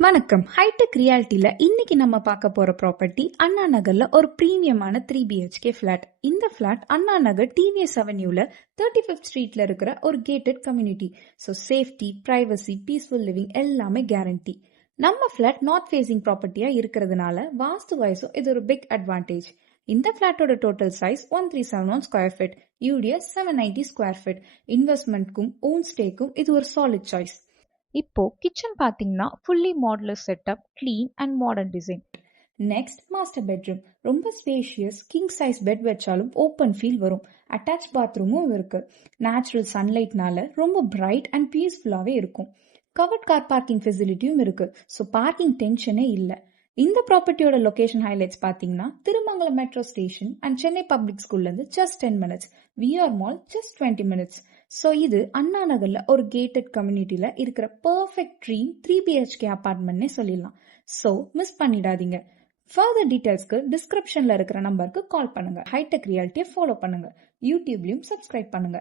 வணக்கம். ஹைடெக் ரியாலிட்டில இன்னைக்கு நம்ம பார்க்க போற ப்ராப்பர்ட்டி அண்ணா நகர்ல ஒரு பிரீமியமான 3 BHK ஃபிளாட். இந்த ஃபிளாட் அண்ணா நகர் டிவிஎஸ் அவென்யூல 35th ஸ்ட்ரீட்ல இருக்கிற ஒரு gated community. So safety, privacy, peaceful living எல்லாமே கேரண்டி. நம்ம ஃபிளாட் நார்த் ஃபேசிங் ப்ராப்பர்ட்டியா இருக்கிறதுனால வாஸ்து வைஸும் இது ஒரு பிக் அட்வான்டேஜ். இந்த ஃபிளாட்டோட total size 1371 square feet, UDS 790 square feet. இன்வெஸ்ட்மெண்ட்க்கும் ஓன் ஸ்டேக்கும் இது ஒரு சாலிட் சாய்ஸ். இப்போ கிச்சன் பாத்தீங்கன்னா fully modular setup, clean and modern design. Next master bedroom. ரொம்ப ஸ்பேஷியஸ் கிங் சைஸ் பெட் வச்சாலும் ஓப்பன் ஃபீல் வரும். அட்டாச் பாத்ரூமும் இருக்கு. நேச்சுரல் சன்லைட்னால ரொம்ப பிரைட் அண்ட் பீஸ்ஃபுல்லாவே இருக்கும். கவர்ட் கார் பார்க்கிங் ஃபெசிலிட்டியும் இருக்கு. ஸோ பார்க்கிங் டென்ஷனே இல்லை. இந்த ப்ராப்பர்ட்டியோட லொகேஷன் ஹைலைட்ஸ் பார்த்தீங்கன்னா Thirumangalam metro station and Chennai public ஸ்கூல்லேருந்து just 10 minutes, VR mall just 20 minutes. So இது அண்ணா நகர்ல ஒரு கேட்டட் கம்யூனிட்டியில இருக்கிற பர்ஃபெக்ட் ட்ரீம் 3 BHK அபார்ட்மெண்ட்னே சொல்லிடலாம். ஸோ மிஸ் பண்ணிடாதீங்க. ஃபர்தர் டீடைல்ஸ்க்கு டிஸ்கிரிப்ஷன்ல இருக்கிற நம்பருக்கு கால் பண்ணுங்க. ஹைடெக் ரியாலிட்டியை ஃபாலோ பண்ணுங்க. யூடியூப்லயும் சப்ஸ்கிரைப் பண்ணுங்க.